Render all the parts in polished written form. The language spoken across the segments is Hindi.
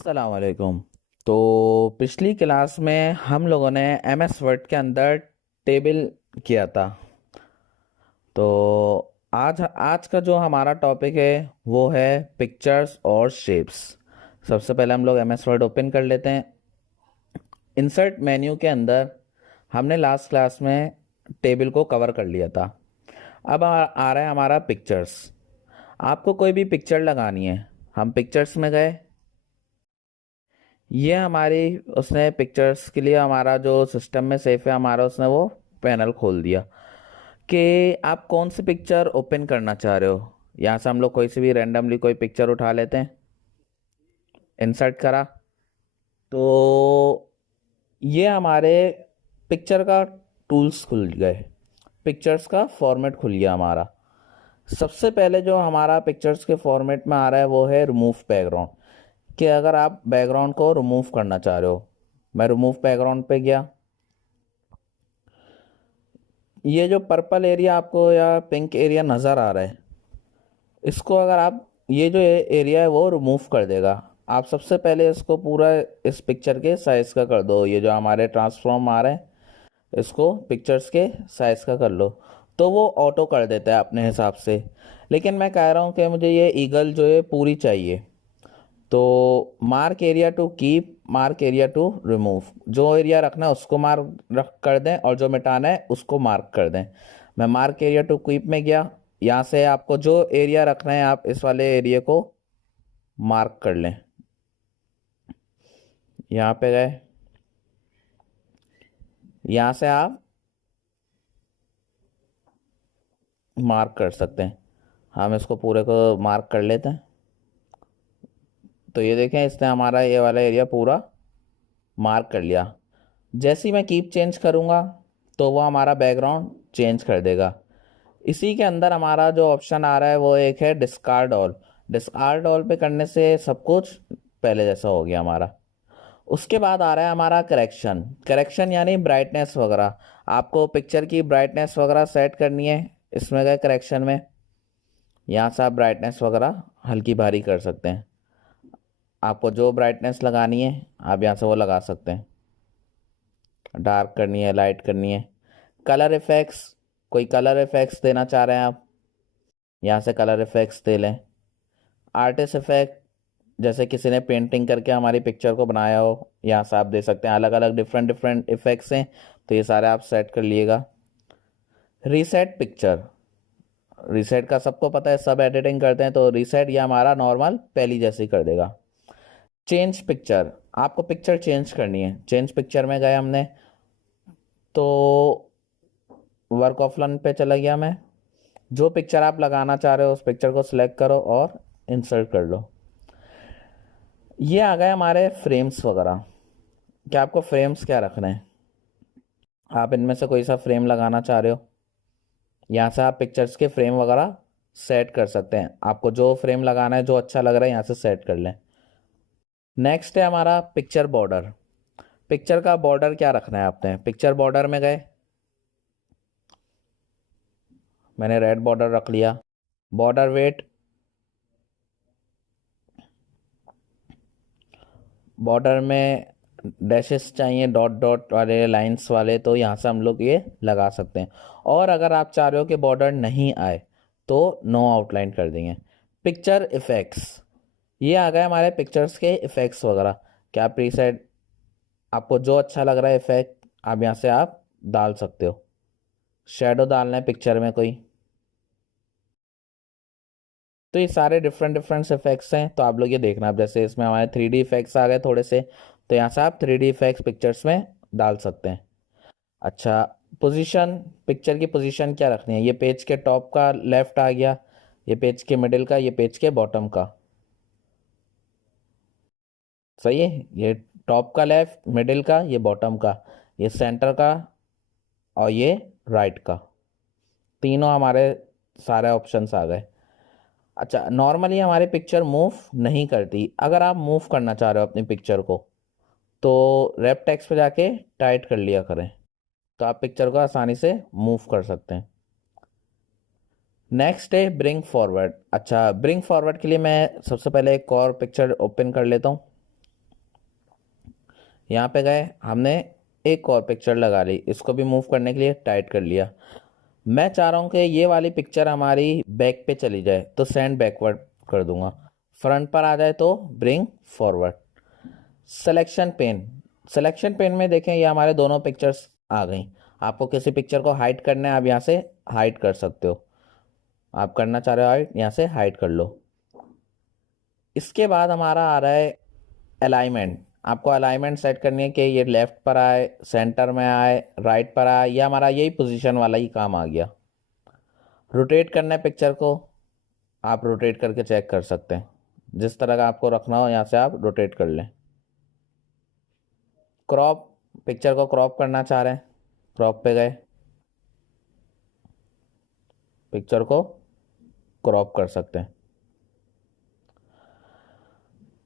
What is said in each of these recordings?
अस्सलाम वालेकुम। तो पिछली क्लास में हम लोगों ने एमएस वर्ड के अंदर टेबल किया था। तो आज आज का जो हमारा टॉपिक है वो है पिक्चर्स और शेप्स। सबसे पहले हम लोग एमएस वर्ड ओपन कर लेते हैं। इंसर्ट मेन्यू के अंदर हमने लास्ट क्लास में टेबल को कवर कर लिया था। अब आ रहा है हमारा पिक्चर्स। आपको कोई भी पिक्चर लगानी है, हम पिक्चर्स में गए। ये हमारी उसने पिक्चर्स के लिए हमारा जो सिस्टम में सेफ है हमारा, उसने वो पैनल खोल दिया कि आप कौन सी पिक्चर ओपन करना चाह रहे हो। यहाँ से हम लोग कोई सी भी रैंडमली कोई पिक्चर उठा लेते हैं। इंसर्ट करा तो ये हमारे पिक्चर का टूल्स खुल गए, पिक्चर्स का फॉर्मेट खुल गया हमारा। सबसे पहले जो हमारा पिक्चर्स के फॉर्मेट में आ रहा है वो है रिमूव बैकग्राउंड। कि अगर आप बैकग्राउंड को रिमूव करना चाह रहे हो, मैं रिमूव बैकग्राउंड पे गया। ये जो पर्पल एरिया आपको या पिंक एरिया नज़र आ रहा है, इसको अगर आप ये जो एरिया है वो रिमूव कर देगा। आप सबसे पहले इसको पूरा इस पिक्चर के साइज़ का कर दो। ये जो हमारे ट्रांसफॉर्म आ रहे हैं इसको पिक्चर्स के साइज़ का कर लो, तो वो ऑटो कर देता है अपने हिसाब से। लेकिन मैं कह रहा हूँ कि मुझे ये ईगल जो है पूरी चाहिए। तो mark area to keep, mark area to remove. जो एरिया रखना है उसको मार्क रख कर दें और जो मिटाना है उसको मार्क कर दें। मैं मार्क एरिया टू कीप में गया। यहाँ से आपको जो एरिया रखना है आप इस वाले एरिया को मार्क कर लें। यहाँ पे गए, यहाँ से आप मार्क कर सकते हैं। हम इसको पूरे को मार्क कर लेते हैं। तो ये देखें, इसने हमारा ये वाला एरिया पूरा मार्क कर लिया। जैसे ही मैं कीप चेंज करूँगा तो वो हमारा बैकग्राउंड चेंज कर देगा। इसी के अंदर हमारा जो ऑप्शन आ रहा है वो एक है डिस्कार्ड ऑल। डिस्कार्ड ऑल पे करने से सब कुछ पहले जैसा हो गया हमारा। उसके बाद आ रहा है हमारा करेक्शन। करेक्शन यानी ब्राइटनेस वगैरह। आपको पिक्चर की ब्राइटनेस वगैरह सेट करनी है। इसमें गए करेक्शन में, यहाँ से आप ब्राइटनेस वगैरह हल्की भारी कर सकते हैं। आपको जो ब्राइटनेस लगानी है आप यहाँ से वो लगा सकते हैं। डार्क करनी है, लाइट करनी है। कलर इफेक्ट्स, कोई कलर इफेक्ट्स देना चाह रहे हैं आप, यहाँ से कलर इफेक्ट्स दे लें। आर्टिस्ट इफेक्ट, जैसे किसी ने पेंटिंग करके हमारी पिक्चर को बनाया हो, यहाँ से आप दे सकते हैं। अलग अलग डिफरेंट डिफरेंट इफेक्ट्स हैं, तो ये सारे आप सेट कर लिएगा। रीसेट पिक्चर, रीसेट का सबको पता है, सब एडिटिंग करते हैं, तो रीसेट ये हमारा नॉर्मल पहली जैसी कर देगा। चेंज पिक्चर, आपको पिक्चर चेंज करनी है। चेंज पिक्चर में गए हमने, तो वर्क ऑफलाइन पे चला गया मैं। जो पिक्चर आप लगाना चाह रहे हो उस पिक्चर को सिलेक्ट करो और इंसर्ट कर लो। ये आ गए हमारे फ्रेम्स वगैरह। क्या आपको फ्रेम्स क्या रखना है, आप इनमें से कोई सा फ्रेम लगाना चाह रहे हो, यहाँ से आप पिक्चर्स के फ्रेम वगैरह सेट कर सकते हैं। आपको जो फ्रेम लगाना है, जो अच्छा लग रहा है, यहाँ से सेट कर लें। नेक्स्ट है हमारा पिक्चर बॉर्डर। पिक्चर का बॉर्डर क्या रखना है आपने। पिक्चर बॉर्डर में गए, मैंने रेड बॉर्डर रख लिया। बॉर्डर वेट, बॉर्डर में डैशेस चाहिए, डॉट डॉट वाले, लाइंस वाले, तो यहाँ से हम लोग ये लगा सकते हैं। और अगर आप चाह रहे हो कि बॉर्डर नहीं आए तो नो आउटलाइन कर देंगे। पिक्चर इफेक्ट्स, ये आ गए हमारे पिक्चर्स के इफेक्ट्स वगैरह। क्या प्रीसेट, आपको जो अच्छा लग रहा है इफेक्ट आप यहाँ से आप डाल सकते हो। शेडो डालना है पिक्चर में कोई, तो ये सारे डिफरेंट डिफरेंट इफेक्ट्स हैं, तो आप लोग ये देखना। अब जैसे इसमें हमारे 3D इफेक्ट्स आ गए थोड़े से, तो यहाँ से आप 3D इफेक्ट्स पिक्चर्स में डाल सकते हैं। अच्छा, पोजीशन, पिक्चर की पोजीशन क्या रखनी है। ये पेज के टॉप का लेफ्ट आ गया, ये पेज के मिडिल का, ये पेज के बॉटम का। सही है, ये टॉप का लेफ्ट, मिडिल का, ये बॉटम का, ये सेंटर का और ये राइट का। तीनों हमारे सारे ऑप्शंस आ गए। अच्छा, नॉर्मली हमारी पिक्चर मूव नहीं करती। अगर आप मूव करना चाह रहे हो अपनी पिक्चर को, तो रेप टेक्स्ट पे जाके टाइट कर लिया करें, तो आप पिक्चर को आसानी से मूव कर सकते हैं। नेक्स्ट है ब्रिंग फॉरवर्ड। अच्छा, ब्रिंग फॉरवर्ड के लिए मैं सबसे पहले एक और पिक्चर ओपन कर लेता हूँ। यहाँ पे गए, हमने एक और पिक्चर लगा ली, इसको भी मूव करने के लिए टाइट कर लिया। मैं चाह रहा हूँ कि ये वाली पिक्चर हमारी बैक पे चली जाए, तो सेंड बैकवर्ड कर दूंगा। फ्रंट पर आ जाए तो ब्रिंग फॉरवर्ड। सिलेक्शन पेन में देखें, ये हमारे दोनों पिक्चर्स आ गई। आपको किसी पिक्चर को हाइड करना है, आप यहाँ से हाइड कर सकते हो। आप करना चाह रहे हो हाइड, यहाँ से हाइड कर लो। इसके बाद हमारा आ रहा है अलाइनमेंट। आपको अलाइनमेंट सेट करनी है कि ये लेफ्ट पर आए, सेंटर में आए, राइट पर आए, या हमारा यही पोजीशन वाला ही काम आ गया। रोटेट करना है पिक्चर को, आप रोटेट करके चेक कर सकते हैं। जिस तरह का आपको रखना हो यहाँ से आप रोटेट कर लें। क्रॉप, पिक्चर को क्रॉप करना चाह रहे हैं, क्रॉप पे गए, पिक्चर को क्रॉप कर सकते हैं।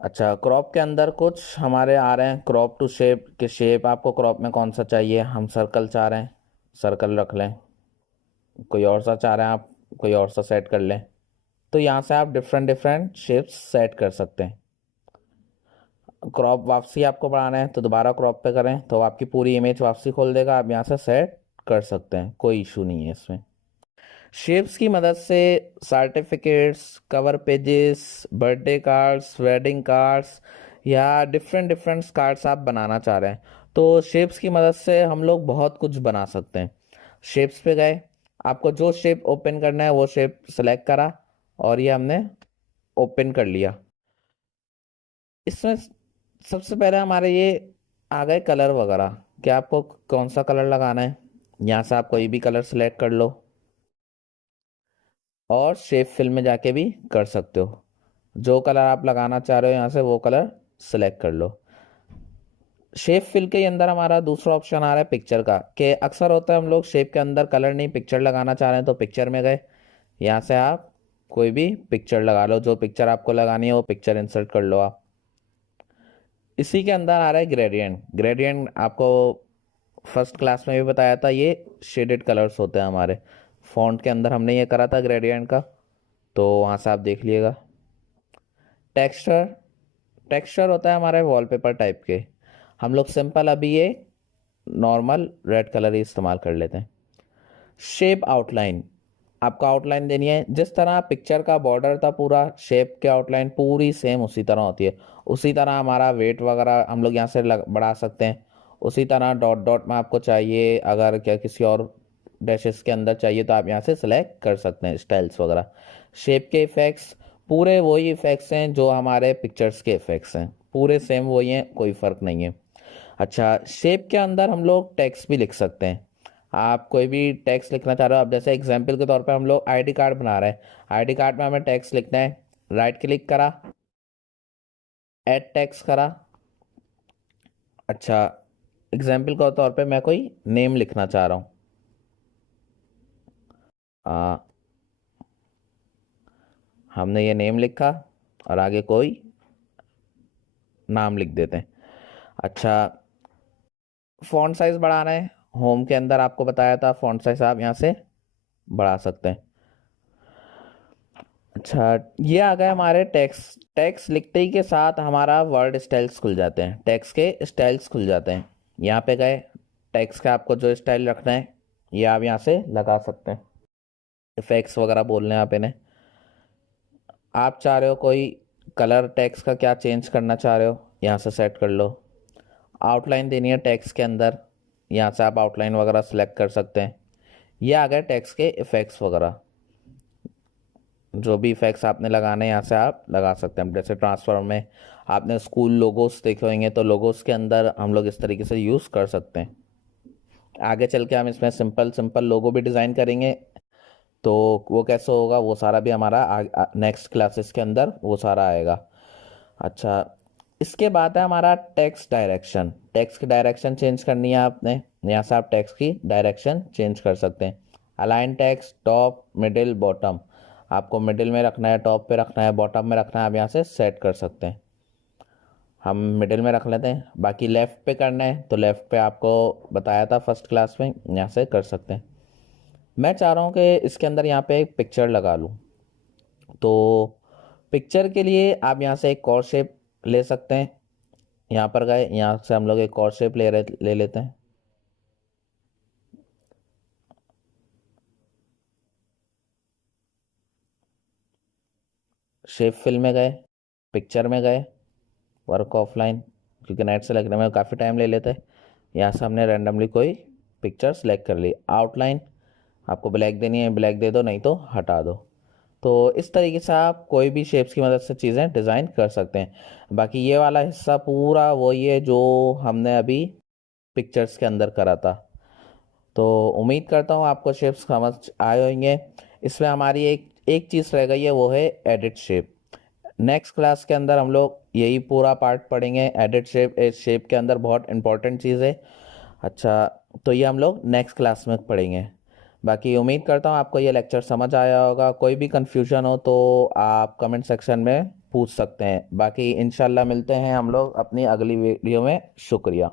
अच्छा, क्रॉप के अंदर कुछ हमारे आ रहे हैं क्रॉप टू शेप के। शेप आपको क्रॉप में कौन सा चाहिए, हम सर्कल चाह रहे हैं, सर्कल रख लें। कोई और सा चाह रहे हैं आप, कोई और सा सेट कर लें। तो यहाँ से आप डिफरेंट डिफरेंट शेप्स सेट कर सकते हैं। क्रॉप वापसी आपको बढ़ाना है तो दोबारा क्रॉप पे करें तो आपकी पूरी इमेज वापसी खोल देगा। आप यहाँ से सेट कर सकते हैं, कोई इशू नहीं है इसमें। शेप्स की मदद से certificates, cover pages, birthday cards, wedding cards या डिफरेंट डिफरेंट कार्ड्स आप बनाना चाह रहे हैं तो शेप्स की मदद से हम लोग बहुत कुछ बना सकते हैं। शेप्स पे गए, आपको जो शेप ओपन करना है वो शेप सेलेक्ट करा और ये हमने ओपन कर लिया। इसमें सबसे पहले हमारे ये आ गए कलर वगैरह कि आपको कौन सा कलर लगाना है। यहाँ से आप कोई भी कलर सेलेक्ट कर लो और शेप फिल में जाके भी कर सकते हो। जो कलर आप लगाना चाह रहे हो यहाँ से वो कलर सेलेक्ट कर लो। शेप फिल के अंदर हमारा दूसरा ऑप्शन आ रहा है पिक्चर का, कि अक्सर होता है हम लोग शेप के अंदर कलर नहीं पिक्चर लगाना चाह रहे हैं तो पिक्चर में गए, यहाँ से आप कोई भी पिक्चर लगा लो, जो पिक्चर आपको लगानी है वो पिक्चर इंसर्ट कर लो आप। इसी के अंदर आ रहा है ग्रेडियंट। ग्रेडियंट आपको फर्स्ट क्लास में भी बताया था, ये शेडेड कलर्स होते हैं हमारे। फॉन्ट के अंदर हमने ये करा था ग्रेडियंट का, तो वहाँ से आप देख लीजिएगा। टेक्सचर, टेक्सचर होता है हमारे वॉलपेपर टाइप के। हम लोग सिंपल अभी ये नॉर्मल रेड कलर ही इस्तेमाल कर लेते हैं। शेप आउटलाइन, आपको आउटलाइन देनी है जिस तरह पिक्चर का बॉर्डर था पूरा, शेप के आउटलाइन पूरी सेम उसी तरह होती है। उसी तरह हमारा वेट वगैरह हम लोग यहाँ से बढ़ा सकते हैं। उसी तरह डॉट डॉट में आपको चाहिए, अगर क्या किसी और डैशेस के अंदर चाहिए तो आप यहाँ से सिलेक्ट कर सकते हैं स्टाइल्स वगैरह। शेप के इफेक्ट्स पूरे वही इफेक्ट्स हैं जो हमारे पिक्चर्स के इफेक्ट्स हैं, पूरे सेम वही हैं, कोई फ़र्क नहीं है। अच्छा, शेप के अंदर हम लोग टेक्स्ट भी लिख सकते हैं। आप कोई भी टेक्स्ट लिखना चाह रहे हो, आप जैसे एग्जांपल के तौर पे हम लोग आईडी कार्ड बना रहे हैं, आईडी कार्ड में हमें टेक्स्ट लिखना है, राइट क्लिक करा, ऐड टेक्स्ट करा। अच्छा, एग्जांपल के तौर पे मैं कोई नेम लिखना चाह रहा हूँ, हमने ये नेम लिखा और आगे कोई नाम लिख देते हैं। अच्छा, फॉन्ट साइज बढ़ाना है, होम के अंदर आपको बताया था फॉन्ट साइज आप यहाँ से बढ़ा सकते हैं। अच्छा, ये आ गए हमारे टेक्स्ट। टेक्स्ट लिखते ही के साथ हमारा वर्ड स्टाइल्स खुल जाते हैं, टेक्स्ट के स्टाइल्स खुल जाते हैं। यहाँ पे गए, टेक्स्ट का आपको जो स्टाइल रखना है ये आप यहाँ से लगा सकते हैं। इफेक्ट्स वगैरह बोलने हैं आप इन्हें। आप चाह रहे हो कोई कलर टेक्स्ट का क्या चेंज करना चाह रहे हो, यहाँ से सेट कर लो। आउटलाइन देनी है टेक्स्ट के अंदर, यहाँ से आप आउटलाइन वगैरह सेलेक्ट कर सकते हैं। ये आ गए टेक्स्ट के इफेक्ट्स वगैरह, जो भी इफेक्ट्स आपने लगाने हैं यहाँ से आप लगा सकते हैं। जैसे ट्रांसफॉर्म में आपने स्कूल लोगोस देखे होंगे तो लोगोस के अंदर हम लोग इस तरीके से यूज़ कर सकते हैं। आगे चल के हम इसमें सिंपल सिंपल लोगो भी डिज़ाइन करेंगे, तो वो कैसे होगा वो सारा भी हमारा नेक्स्ट क्लासेस के अंदर वो सारा आएगा। अच्छा, इसके बाद है हमारा टेक्स्ट डायरेक्शन। टेक्स्ट की डायरेक्शन चेंज करनी है आपने, यहाँ से आप टेक्स्ट की डायरेक्शन चेंज कर सकते हैं। Align text top middle bottom, आपको मिडिल में रखना है, टॉप पे रखना है, बॉटम में रखना है, आप यहाँ से सेट कर सकते हैं। हम मिडिल में रख लेते हैं। बाकी लेफ़्ट पे करना है तो लेफ़्ट पे आपको बताया था फर्स्ट क्लास में, यहाँ से कर सकते हैं। मैं चाह रहा हूँ कि इसके अंदर यहाँ पे एक पिक्चर लगा लूँ, तो पिक्चर के लिए आप यहाँ से एक और शेप ले सकते हैं। यहाँ पर गए, यहाँ से हम लोग एक और शेप ले लेते हैं। शेप फिल में गए, पिक्चर में गए, वर्क ऑफलाइन, क्योंकि नेट से लगने में काफ़ी टाइम ले लेते हैं। यहाँ से हमने रैंडमली कोई पिक्चर सेलेक्ट कर ली। आउटलाइन आपको ब्लैक देनी है, ब्लैक दे दो, नहीं तो हटा दो। तो इस तरीके से आप कोई भी शेप्स की मदद से चीज़ें डिज़ाइन कर सकते हैं। बाकी ये वाला हिस्सा पूरा वही है जो हमने अभी पिक्चर्स के अंदर करा था। तो उम्मीद करता हूँ आपको शेप्स समझ आए होंगे। इसमें हमारी एक एक चीज़ रह गई है, वो है एडिट शेप। नेक्स्ट क्लास के अंदर हम लोग यही पूरा पार्ट पढ़ेंगे, एडिट शेप। इस शेप के अंदर बहुत इंपॉर्टेंट चीज़ है। अच्छा, तो ये हम लोग नेक्स्ट क्लास में पढ़ेंगे। बाकी उम्मीद करता हूँ आपको ये लेक्चर समझ आया होगा। कोई भी कंफ्यूजन हो तो आप कमेंट सेक्शन में पूछ सकते हैं। बाकी इंशाल्लाह मिलते हैं हम लोग अपनी अगली वीडियो में। शुक्रिया।